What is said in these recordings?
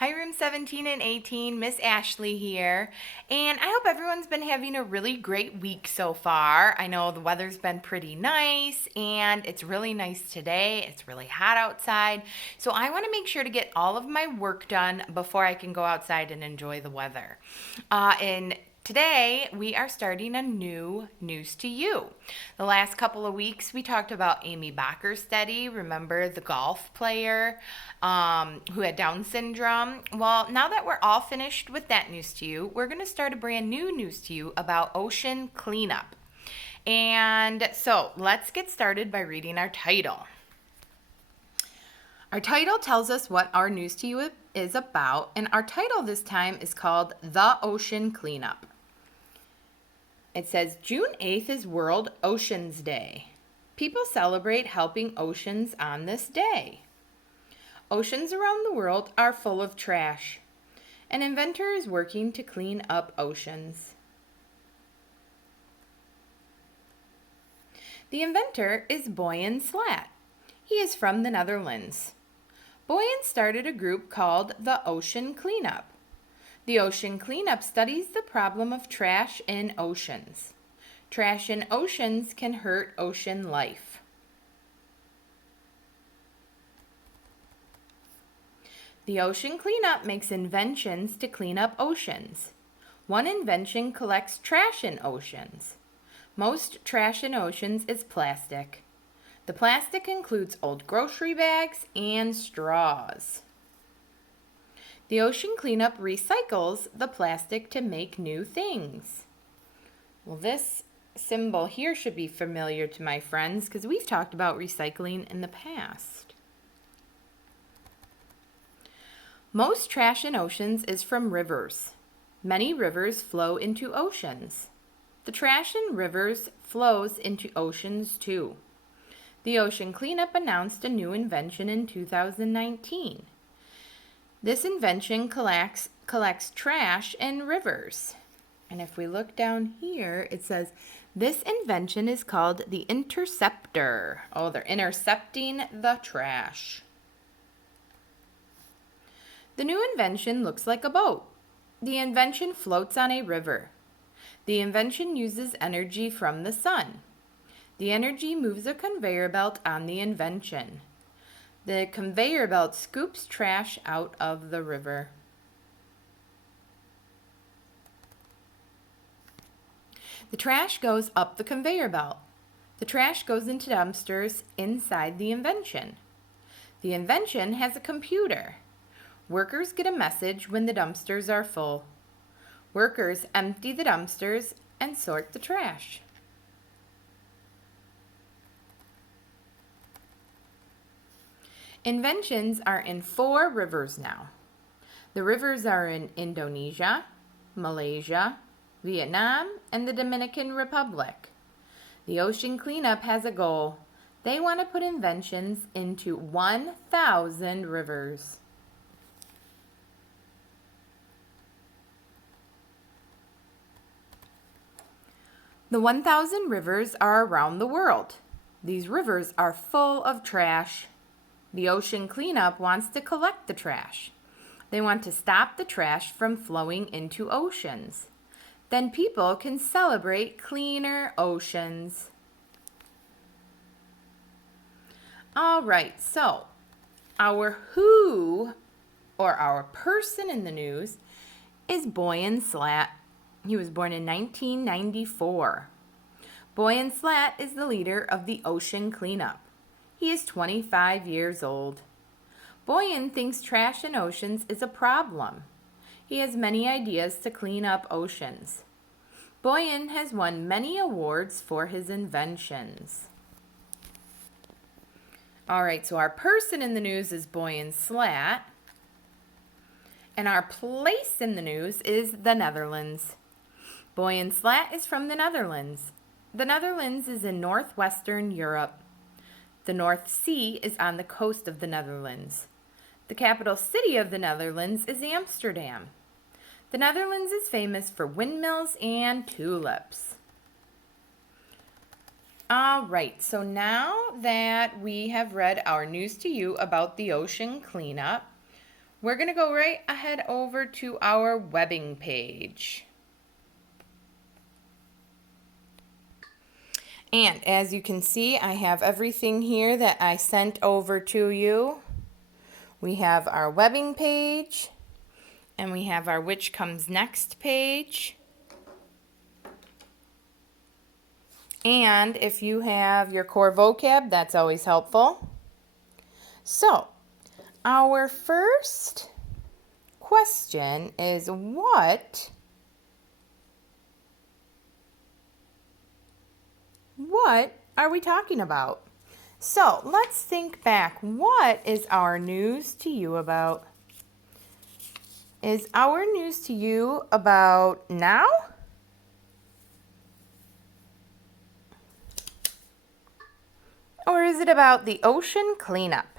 Hi, room 17 and 18, Miss Ashley here. And I hope everyone's been having a really great week so far. I know the weather's been pretty nice and it's really nice today. It's really hot outside. So I want to make sure to get all of my work done before I can go outside and enjoy the weather. And today, we are starting a new News-2-You. The last couple of weeks, we talked about Amy Bockersteady. Remember the golf player who had Down syndrome? Well, now that we're all finished with that News-2-You, we're going to start a brand new News-2-You about ocean cleanup. And so, let's get started by reading our title. Our title tells us what our News-2-You is about, and our title this time is called The Ocean Cleanup. It says June 8th is World Oceans Day. People celebrate helping oceans on this day. Oceans around the world are full of trash. An inventor is working to clean up oceans. The inventor is Boyan Slat. He is from the Netherlands. Boyan started a group called the Ocean Cleanup. The Ocean Cleanup studies the problem of trash in oceans. Trash in oceans can hurt ocean life. The Ocean Cleanup makes inventions to clean up oceans. One invention collects trash in oceans. Most trash in oceans is plastic. The plastic includes old grocery bags and straws. The Ocean Cleanup recycles the plastic to make new things. Well, this symbol here should be familiar to my friends because we've talked about recycling in the past. Most trash in oceans is from rivers. Many rivers flow into oceans. The trash in rivers flows into oceans too. The Ocean Cleanup announced a new invention in 2019. This invention collects trash in rivers. And if we look down here, it says this invention is called the interceptor. Oh, they're intercepting the trash. The new invention looks like a boat. The invention floats on a river. The invention uses energy from the sun. The energy moves a conveyor belt on the invention. The conveyor belt scoops trash out of the river. The trash goes up the conveyor belt. The trash goes into dumpsters inside the invention. The invention has a computer. Workers get a message when the dumpsters are full. Workers empty the dumpsters and sort the trash. Inventions are in 4 rivers now. The rivers are in Indonesia, Malaysia, Vietnam, and the Dominican Republic. The Ocean Cleanup has a goal. They want to put inventions into 1,000 rivers. The 1,000 rivers are around the world. These rivers are full of trash. The Ocean Cleanup wants to collect the trash. They want to stop the trash from flowing into oceans. Then people can celebrate cleaner oceans. All right, so our who, or our person in the news, is Boyan Slat. He was born in 1994. Boyan Slat is the leader of the Ocean Cleanup. He is 25 years old. Boyan thinks trash in oceans is a problem. He has many ideas to clean up oceans. Boyan has won many awards for his inventions. All right, so our person in the news is Boyan Slat. And our place in the news is the Netherlands. Boyan Slat is from the Netherlands. The Netherlands is in northwestern Europe. The North Sea is on the coast of the Netherlands. The capital city of the Netherlands is Amsterdam. The Netherlands is famous for windmills and tulips. All right, so now that we have read our News-2-You about the Ocean Cleanup, we're going to go right ahead over to our webbing page. And as you can see, I have everything here that I sent over to you. We have our webbing page, and we have our which comes next page. And if you have your core vocab, that's always helpful. So, our first question is what are we talking about? So, let's think back. What is our news to you about? Is our news to you about now? Or is it about the ocean cleanup?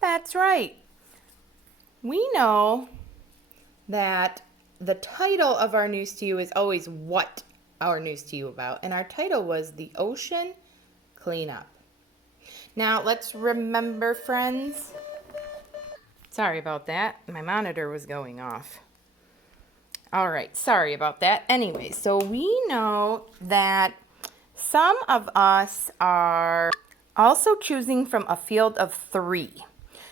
That's right. We know that the title of our news to you is always what our news to you about. And our title was the ocean cleanup. Now let's remember, friends. Sorry about that. My monitor was going off. All right, sorry about that. Anyway, so we know that some of us are also choosing from a field of 3.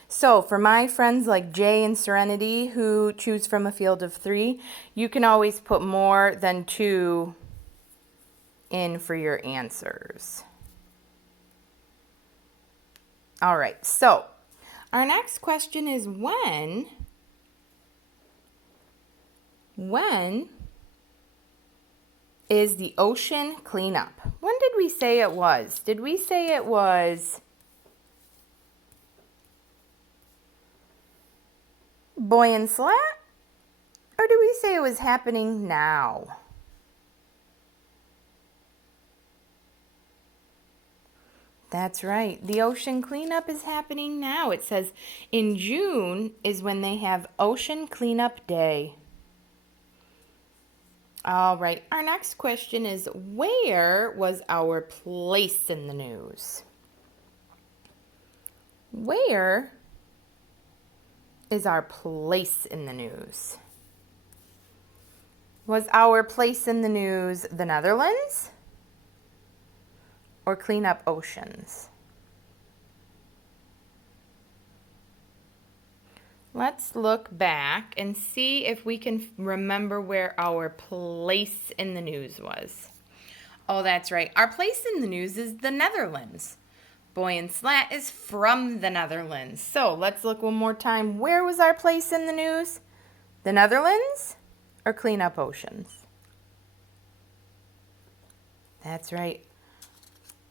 So for my friends like Jay and Serenity who choose from a field of 3, you can always put more than 2 in for your answers. All right, so our next question is when is the ocean cleanup? When did we say it was? Did we say it was boy and slat? Or did we say it was happening now? That's right. The ocean cleanup is happening now. It says in June is when they have Ocean Cleanup Day. All right. Our next question is where was our place in the news? Where is our place in the news? Was our place in the news the Netherlands or clean up oceans? Let's look back and see if we can remember where our place in the news was. Oh, that's right. Our place in the news is the Netherlands. Boy and Slat is from the Netherlands. So let's look one more time. Where was our place in the news? The Netherlands or clean up oceans? That's right.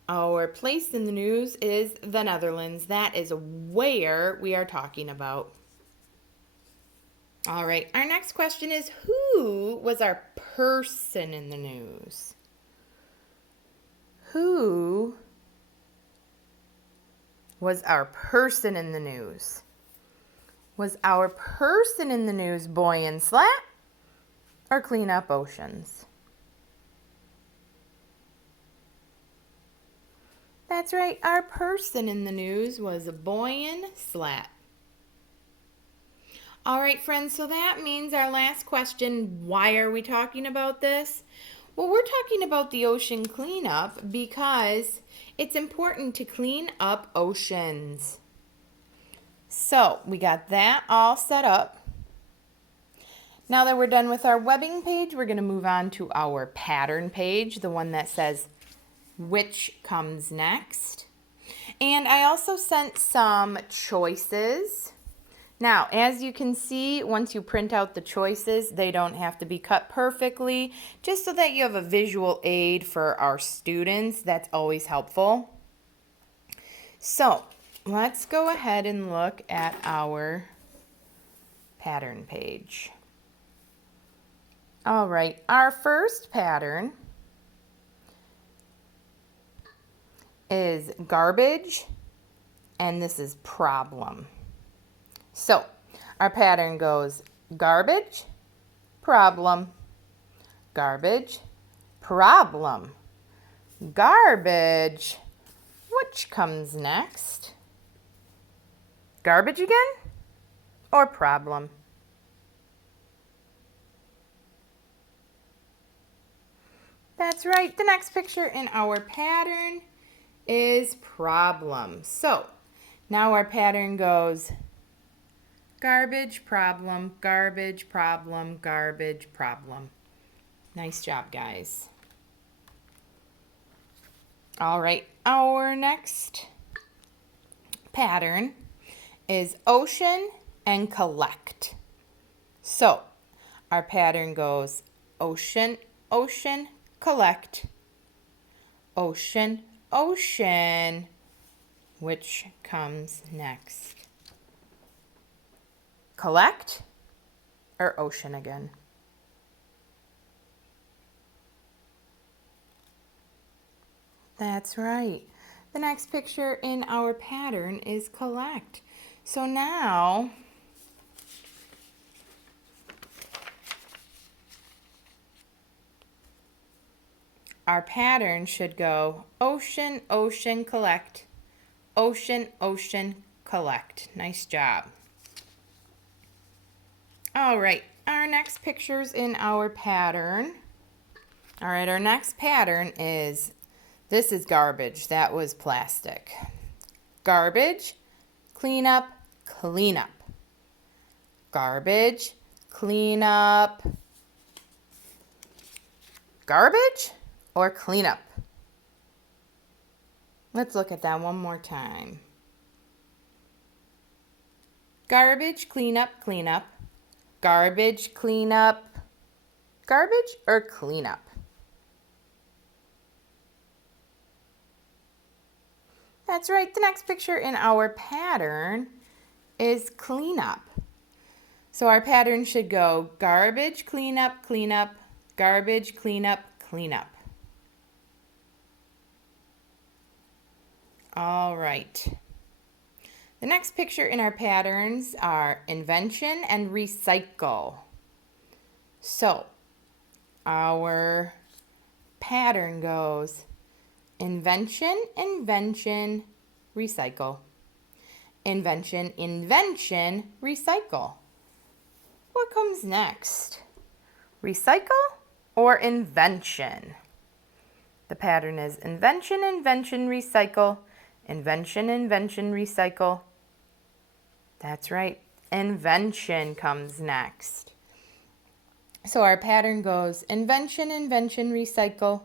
Our place in the news is the Netherlands. That is where we are talking about. All right, our next question is who was our person in the news? Who was our person in the news? Was our person in the news Boy and Slat or Clean Up Oceans? That's right, our person in the news was Boy and Slat. All right, friends, so that means our last question, why are we talking about this? Well, we're talking about the ocean cleanup because it's important to clean up oceans. So we got that all set up. Now that we're done with our webbing page, we're going to move on to our pattern page, the one that says which comes next. And I also sent some choices. Now, as you can see, once you print out the choices, they don't have to be cut perfectly, just so that you have a visual aid for our students. That's always helpful. So, let's go ahead and look at our pattern page. All right, our first pattern is garbage, and this is problem. So, our pattern goes garbage, problem, problem, Garbage. Which comes next? Garbage again? Or problem? That's right. The next picture in our pattern is problem. So now our pattern goes garbage, problem, garbage, problem, garbage, problem. Nice job, guys. All right, our next pattern is ocean and collect. So our pattern goes ocean, ocean, collect, ocean, ocean. Which comes next? Collect or ocean again? That's right. The next picture in our pattern is collect. So now our pattern should go ocean, ocean, collect, ocean, ocean, collect. Nice job. All right, our next pictures in our pattern. All right, our next pattern is, this is garbage. That was plastic. Garbage, clean up, clean up. Garbage, clean up. Garbage or clean up? Let's look at that one more time. Garbage, clean up, clean up. Garbage, clean up. Garbage or clean up? That's right. The next picture in our pattern is clean up. So our pattern should go garbage, clean up, clean up, garbage, clean up, clean up. All right. The next picture in our patterns are invention and recycle. So our pattern goes invention, invention, recycle. Invention, invention, recycle. What comes next? Recycle or invention? The pattern is invention, invention, recycle. Invention, invention, recycle. That's right. Invention comes next. So our pattern goes invention, invention, recycle.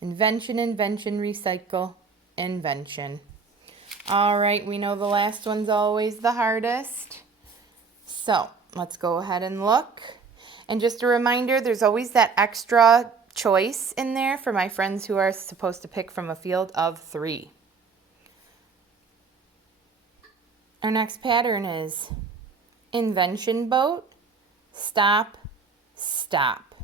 Invention, invention, recycle. Invention. All right, we know the last one's always the hardest. So let's go ahead and look. And just a reminder, there's always that extra choice in there for my friends who are supposed to pick from a field of 3. Our next pattern is invention boat, stop, stop.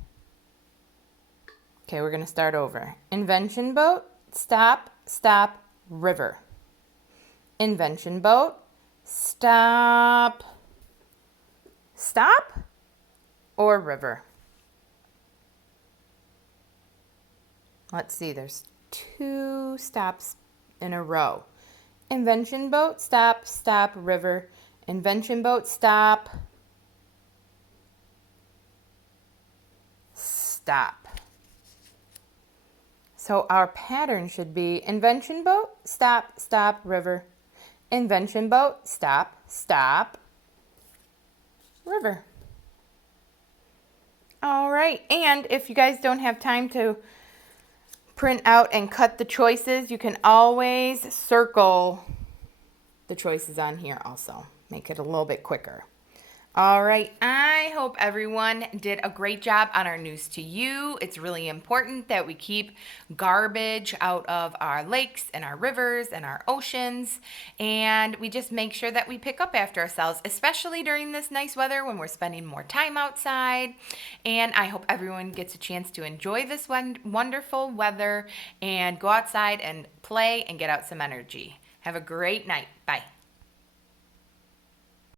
Okay, we're going to start over. Invention boat, stop, stop, river. Invention boat, stop, stop, or river. Let's see, there's 2 stops in a row. Invention boat, stop, stop, river. Invention boat, stop, stop. So our pattern should be invention boat, stop, stop, river. Invention boat, stop, stop, river. All right, and if you guys don't have time to print out and cut the choices, you can always circle the choices on here also. Make it a little bit quicker. All right, I hope everyone did a great job on our News-2-You. It's really important that we keep garbage out of our lakes and our rivers and our oceans, and we just make sure that we pick up after ourselves, especially during this nice weather when we're spending more time outside. And I hope everyone gets a chance to enjoy this wonderful weather and go outside and play and get out some energy. Have a great night. Bye.